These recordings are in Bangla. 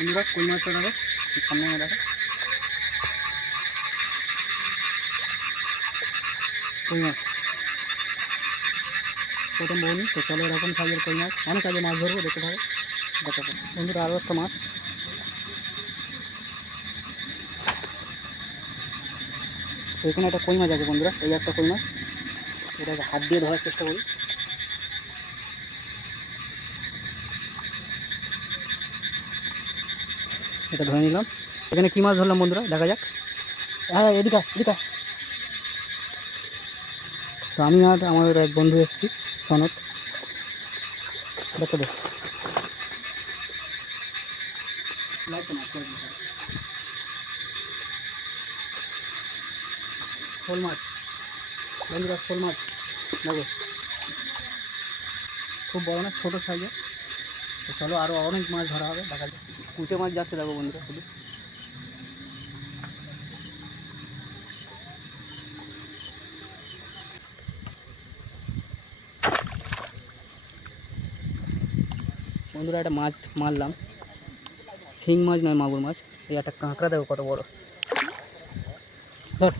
বন্ধুরা কই মাছটা দেখো সামনে দেখো কই মাছ প্রথম বউনি। তো চলো এরকম সাইজের কই মাছ অনেক আগে মাছ ধরবো, দেখতে থাকো। দেখো বন্ধুরা আরও একটা মাছ, তো এখানে একটা কই মাছ আছে বন্ধুরা, এই একটা কই মাছ। এটাকে হাত দিয়ে ধরার চেষ্টা করি। এটা ধরে নিলাম। এখানে কী মাছ ধরলাম বন্ধুরা, দেখা যাক। হ্যাঁ এদিকে এদিকে। তো আমি আর আমার এক বন্ধু এসেছি, সনদ। দেখো দেখ শোল মাছ বন্ধুরা, শোল মাছ দেখো, খুব বড় না, ছোটো সাইজের। তো চলো আরও অনেক মাছ ধরা হবে, দেখা যায়। কুচে মাছ যাচ্ছে দেখো বন্ধুরা, শুধু বন্ধুরা একটা মাছ মারলাম, শিং মাছ নয় মাগুর মাছ। এই একটা কাঁকড়া দেখো কত বড়, ধর।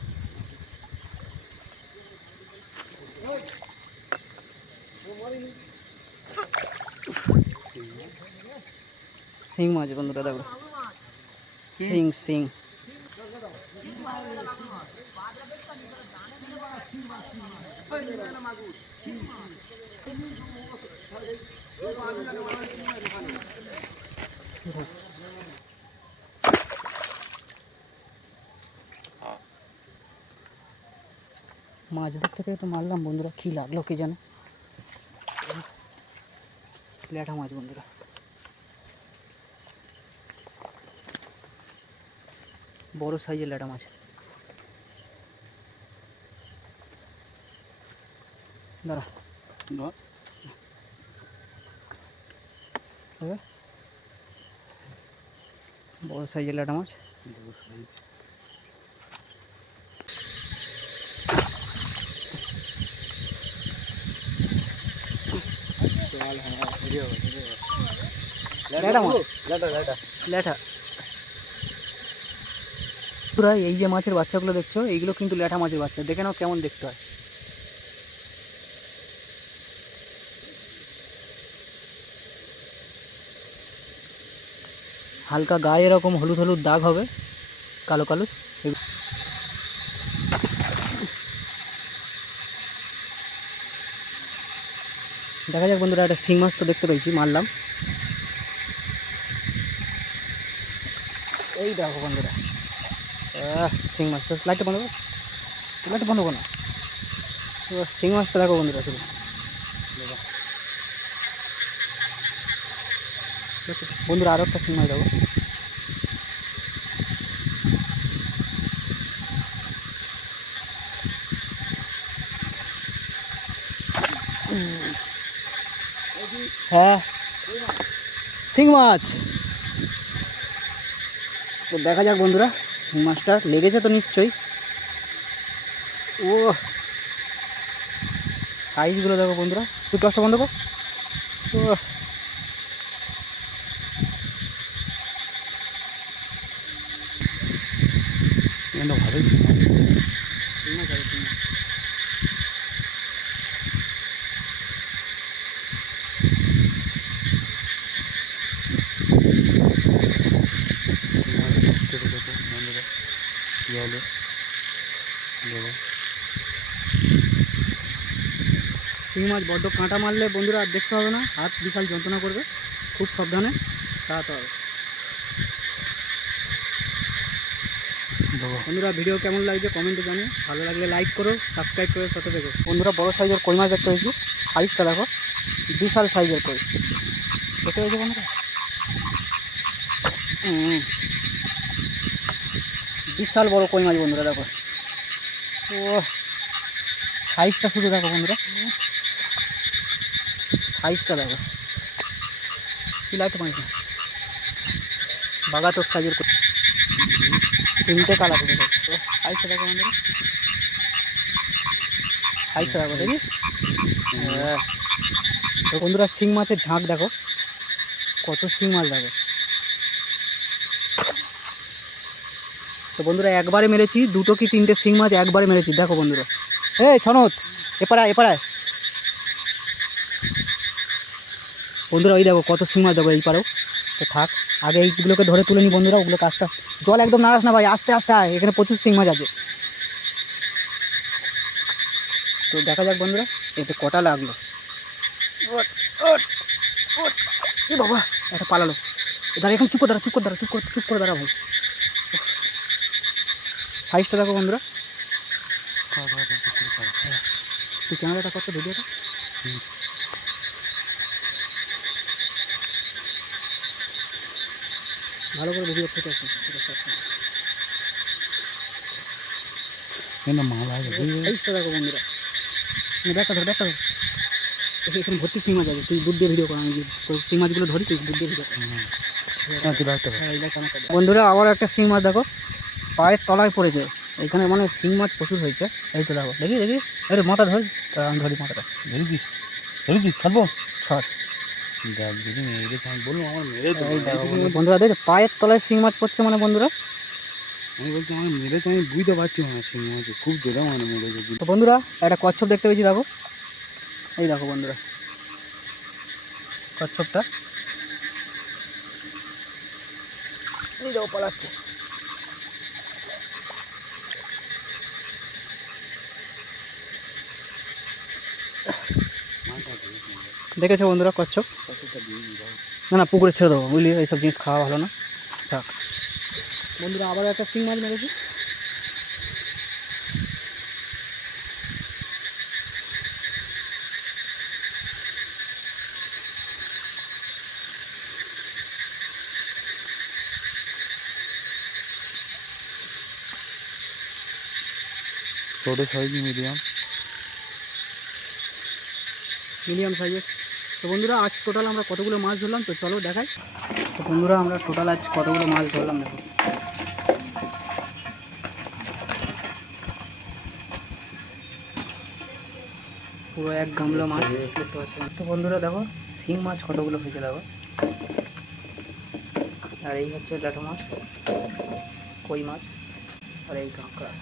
শিং মাছ বন্ধুরা দেখো, শিং শিং। মাছ ধরতে থেকে তো মারলাম বন্ধুরা, কী লাগলো কে জানে। ল্যাঠা মাছ বন্ধুরা, বড় সাইজের ল্যাঠা মাছ। দাঁড়া বড় সাইজের ল্যাঠা মাছ। ল্যাঠা পুরা। এই যে মাছের বাচ্চাগুলো দেখছো, এইগুলো কিন্তু ল্যাঠা মাছের বাচ্চা, দেখে নাও কেমন দেখতে হয়। হালকা গায়ে এরকম হলুদ হলুদ দাগ হবে, কালো কালো। দেখা যাক বন্ধুরা, একটা শিং মাছ তো দেখতে পেয়েছি, মারলাম। এই দেখো বন্ধুরা, শিং মাছ। তো লাইটটা বন্ধ করো, লাইটটা বন্ধ করো না। তো শিং মাছটা দেখো বন্ধুরা, শুধু বন্ধুরা আরও একটা শিং মাছ দেখো। হ্যাঁ শিং মাছ। তো দেখা যাক বন্ধুরা, শিং মাছটা লেগেছে তো নিশ্চয়ই। ও সাইজগুলো দেখো বন্ধুরা, তুই কষ্ট বন্ধ কর। ও ভালোই শিং মাছ হচ্ছে। শিং মাছ হবে, শিং মাছ। শিং মাছ বড্ড কাঁটা মারলে বন্ধুরা আর দেখতে হবে না, হাত বিশাল যন্ত্রণা করবে, খুব সাবধানে সারাতে হবে। বন্ধুরা ভিডিও কেমন লাগছে কমেন্টে জানিয়ে, ভালো লাগলে লাইক করো, সাবস্ক্রাইব করে সাথে দেখো। বন্ধুরা বড় সাইজের কই মাছ দেখতে পেয়েছি, সাইজটা দেখো, বিশাল সাইজের কই দেখতে পেয়েছো বন্ধুরা। বিশাল বড় কই মাছ বন্ধুরা দেখো। ও সাইজটা শুধু দেখো বন্ধুরা, সাইজটা দেখো, কি লাইট পাইস না, বাগাতক সাইজের তিনটে কালার করে দেখো। সাইজটা দেখো বন্ধুরা, সাইজটা দেখো দেখি। তো বন্ধুরা শিং মাছের ঝাঁক দেখো, কত শিং মাছ দেখো। তো বন্ধুরা একবারে মেরেছি 2 কি 3টে শিং মাছ একবারে মেরেছি। দেখো বন্ধুরা, এই সনত এপাড়ায় বন্ধুরা, ওই দেখো কত শিং মাছ, দেখো এই পারেও। তো থাক, আগে এইগুলোকে ধরে তুলে নি বন্ধুরা, ওগুলোকে আস্তে আস্তে, জল একদম নাড়াস না ভাই, আস্তে আস্তে আয়, এখানে প্রচুর শিং মাছ আছে। তো দেখা যাক বন্ধুরা এতে কটা লাগলো। এ বাবা, একটা পালালো। দাঁড়া, এখন চুপ করে দাঁড়া ভাই। সাইজটা দেখো বন্ধুরা, তুই ক্যামেরাটা করতে ভিডিওটা ভালো করে ভিডিও ফটো আছে। সাইজটা দেখো বন্ধুরা, দেখা ধর এখানে ভর্তি শিং মাছ আছে। তুই দুধ দিয়ে ভিডিও কর, আমি তো শিং মাছগুলো ধরি, তুই দুধ দিয়ে ভিডিও কর। বন্ধুরা আবার একটা শিং মাছ দেখো, পায়ের তলায় পড়েছে। এখানে মানে শিং মাছ প্রচুর হয়েছে। এই তো দেখো, দেখি আরে মাথা ধরিস, আমি ধরি মাথাটা। ধরেছিস ছাড়বো, ছাড়। দেখ যদি মেরেছে, আমি বলবো আমার মেরেছে। বন্ধুরা দেখো পায়ের তলায় শিং মাছ পড়ছে, মানে বন্ধুরা আমি বলছি আমার মেরেছে, আমি বুঝতে পারছি মানে শিং মাছ খুব জোরে মানে মেরেছে। তো বন্ধুরা একটা কচ্ছপ দেখতে পেয়েছি, দেখো এই দেখো বন্ধুরা কচ্ছপটা, এই দেখো পালাচ্ছে। দেখেছো বন্ধুরা কচ্ছপ? না পুকুরে ছেড়ে দেবো, বুঝলি, এইসব জিনিস খাওয়া ভালো না। থাক বন্ধুরা, আবার একটা শিং মাছ মেরেছি। ছোটো সাইজ মিডিয়াম সাইজের। তো বন্ধুরা আজ টোটাল আমরা কতগুলো মাছ ধরলাম, তো চলো দেখাই। তো বন্ধুরা আমরা টোটাল আজ কতগুলো মাছ ধরলাম দেখো। পুরো 1 গামলা মাছ দেখতে পাচ্ছি। তো বন্ধুরা দেখো শিং মাছ কতগুলো হয়েছে দেখো। আর এই হচ্ছে ল্যাটো মাছ, কই মাছ, আর এই কাঁকড়া।